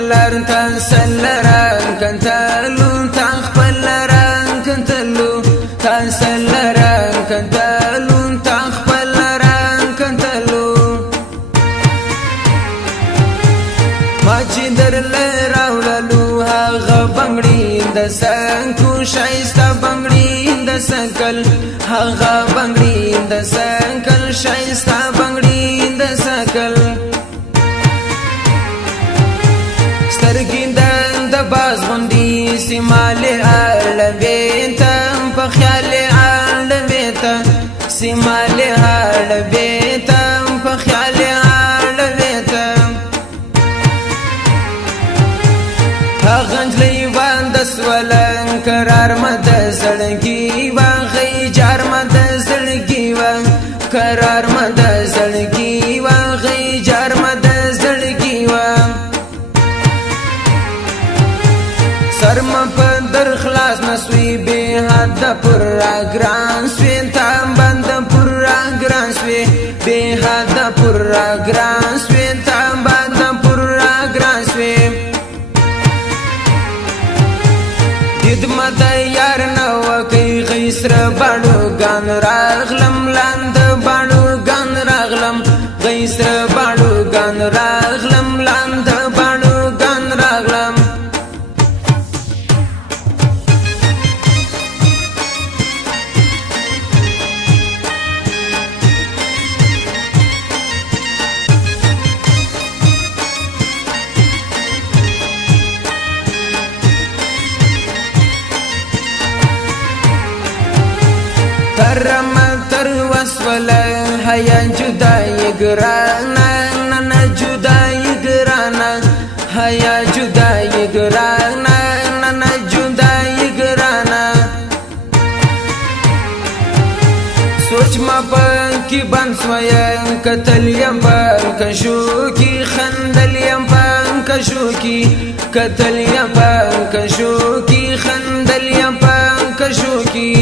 لر تسلران کنتلو تخبلران کنتلو تسلران کنتلو تخبلران کنتلو ما چې درله راوللو هغه بنګړي د سنکو شایسته بنګړي د سنکل هغه بنګړي د سنکل شایسته بنګړي د سنکل سترګې د باز غوندې سیمالې اړوېته په خیالې اړوېته سیمالې اړوېته په خیالې اړوېته هغه نجلۍ باندې سولن قرار مد زړګي واغې جار مد زړګي وا قرار مد زړګي واغې جار مد زړګي وا سرم په در خلاص نسوي به حد پر ګران سوي تام بند پر ګران سوي به حد پر ګران سوي تام بند پر ګران سوي دید مد یار نو کوي غیسر باڼو ګان راغلم لاند باڼو ګان راغلم غیسر باڼو ګان راغلم لاند باڼو ګان راغلم ترم تر وسوله حیا جدای ګرانا نن جدای ګرانا حیا جدای ګرانا نن جدای ګرانا سوچ ما پکې بند سویم کتل یم پکشو کی خندل یم پکشو کی کتل یم پکشو کی خندل یم پکشو کی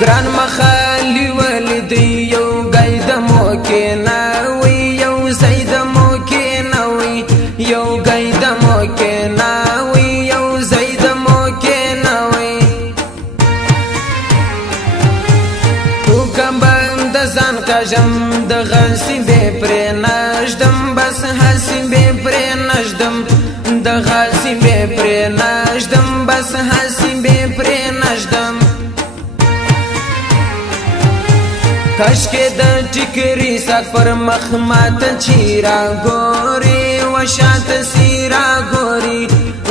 ګران مخالی ولدی یو گاید موکې ناوی یو زید موکې ناوی یو گاید موکې ناوی یو زید موکې ناوی حکم بند ځان کاژم د غسی به پرې نشدم بس هسی به پرې نشدم د غسی به پرې نشدم بس هسی به پرې نشدم کاشکې د ټیکري ساک پر مخ ماته چیرا ګوري و شاته سیرا ګوري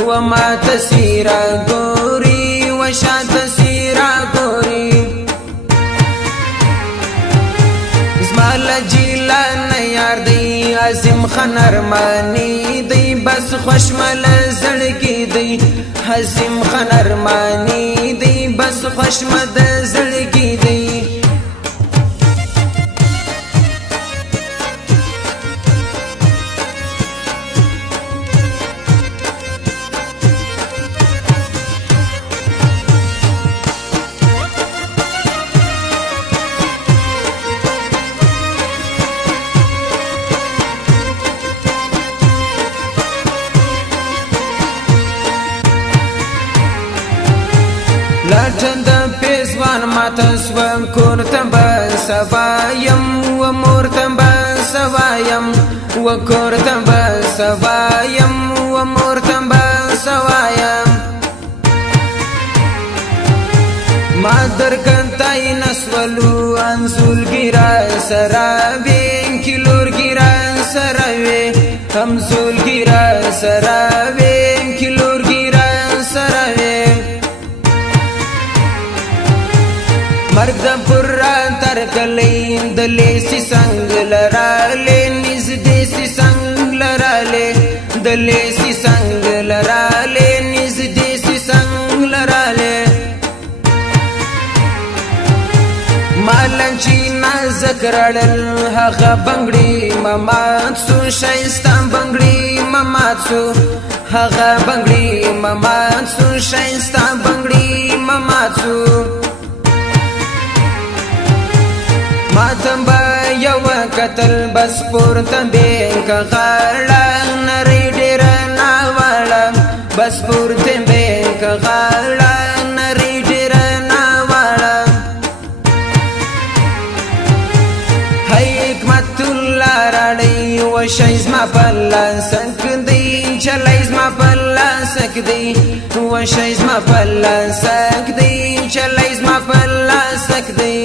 و ماته سیرا ګوري و شاته سیرا ګوري زمال جیلان یار دی عظیم خنرمانی دی بس خوشمل زړګي دی عظیم خنرمانی دی بس خوشمد زړګي دی لټند پیسوان ماتسوم کورتم بسوایم و مورتم بسوایم و کورتم بسوایم و مورتم بسوایم ما درکنتای نسولو انسول ګرا سراوي کلور ګرا سراوي همسول ګرا سراوي کلور ګرا سراوي مرګ د پر تر کلین د لیسی څنګ لراله نږدې سی څنګ لراله د لیسی څنګ لراله نږدې سی څنګ لراله مالن چې نازکړل هغه بنګړي ممات سو شایسته بنګړي ممات سو هغه بنګړي ممات سو شایسته بنګړي ممات سو ماتم با یو کتل بس پورته بیک غاړه نری ډېر ناوړه بس پورته بیک غاړه نری ډېر ناوړه حکمت الله راړی وشي زما په لاس کې دی چلای زما په لاس کې دی وشي زما په لاس کې دی چلای زما په لاس کې دی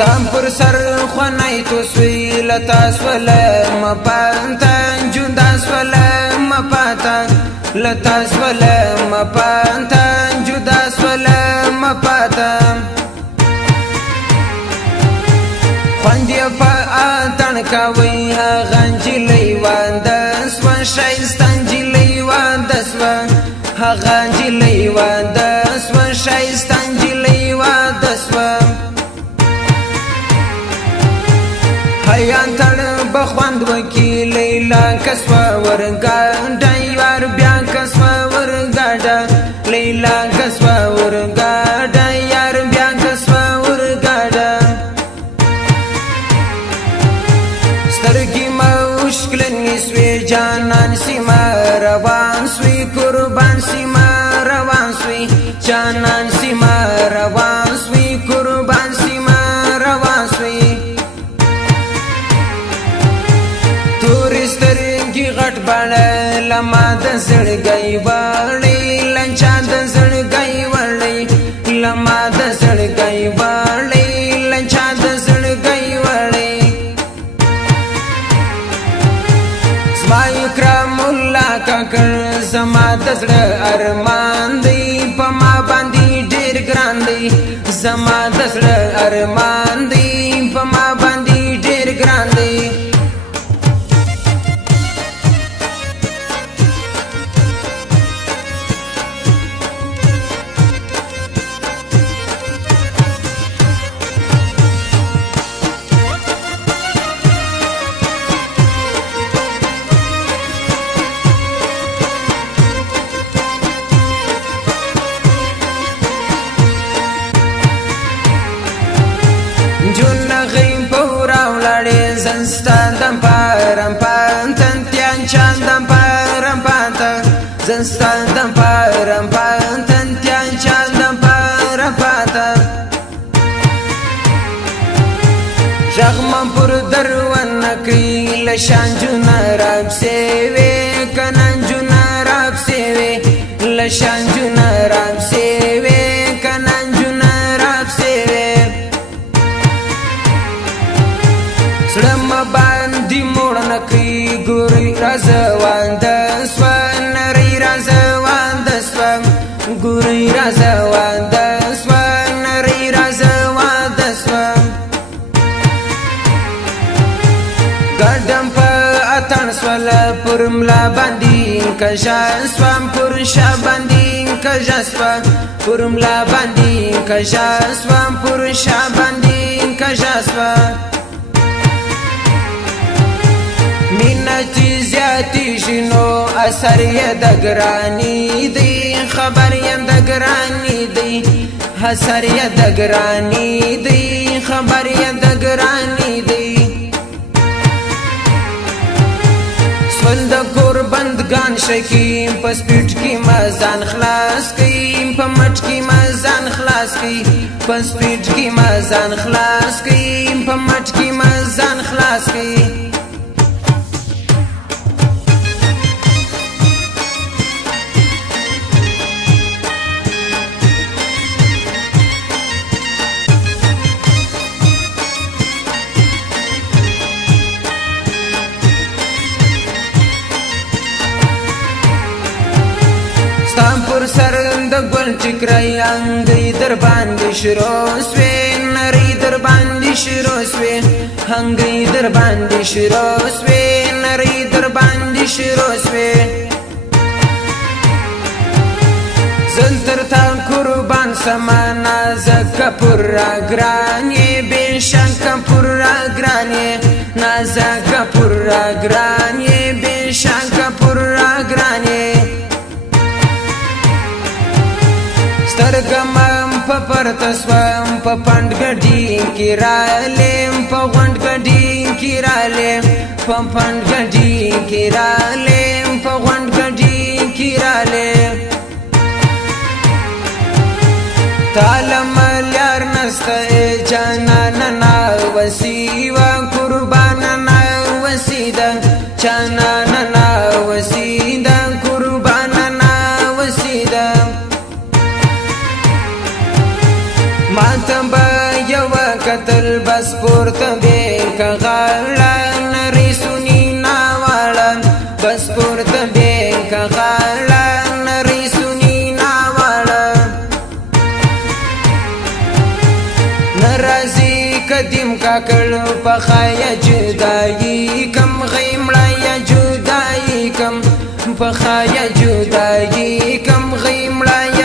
ستام پر سر خونای تو سوی لتا سولم پانتا جدا سولم پانتا لتا سولم پانتا جدا سولم پانتا خواندی پا آتن کاوی غنجی لیوان دسو شایستان جی لیوان دسو غنجی لیوان دسو شایستان جی لیوان دسو حیان تړ بخواند وکی لیلا کسوا ورګاډا یار بیا کسوا ورګاډا لیلا کسوا ورګاډا یار بیا کسوا ورګاډا سترګې مشکل نسوي جانان سیما روان سوی قربان سیما روان سوی جانان سیما روان سوی قربان سیما روان سوی غټ باڼه لما د زړګي وړي لنچا د زړګي وړي لما د زړګي وړي لنچا د زړګي وړي زما کرام الله کاکړ زما د زړه ارمان دی په ما باندې ډېر ګران دی زما د زړه ارمان دی په ما باندې ډېر ګران دی جون غیم پورا ولاړې زنستان دم پارم پانتن تیان چاندم پارم پانتن زنستان دم پارم پانتن تیان چاندم پارم پانتن ژغمم پر درون کی لشان جون راب سیوی کنن جون راب سیوی لشان جون راب سیوی کنن جون راب سیوی سړم باندې موړ نکي ګوري رازوان د سوان نری رازوان د سوان ګوري رازوان د سوان نری رازوان د سوان ګډم په اتن سوال پرملا باندې کژان سوام پر شا باندې کژان سوام پرملا باندې کژان سوام پر شا باندې کژان سوام مینا چی زیاتی شنو اثر یې د ګرانی دی خبر یې د ګرانی دی اثر یې د ګرانی دی خبر یې د ګرانی دی سول د قربندگان شکیم په سپیټ کې مزان خلاص کیم په مټ کې مزان خلاص کیم په سپیټ کې مزان خلاص کیم په مټ کې مزان خلاص کیم پر سر د ګل ټکرای انګي در باندې شروع سوي نری در باندې شروع سوي انګي در باندې شروع سوي نری در باندې شروع سوي زنتر تا قربان سمانا زکا پورا گرانی بیشک پورا گرانی نازکا پورا گرانی بیشک پورا گرانی سترگمم پا پرتسوم پا پند گڑی کی رالیم پا غند گڑی کی رالیم پا پند گڑی کی رالیم پا غند گڑی کی رالیم تالم لیار نستا جانانا وسیوا قرباننا وسیدا جانانا وسیدا قرباننا وسیدا ماتم با یو قتل بس پورتا بیک غالا نری سنی ناوالا بس پورتا بیک غالا نری سنی ناوالا نرازی قدیم کاکل پخایا جدائی کم غیمڑا یا جدائی کم پخایا جدائی کم غیمڑا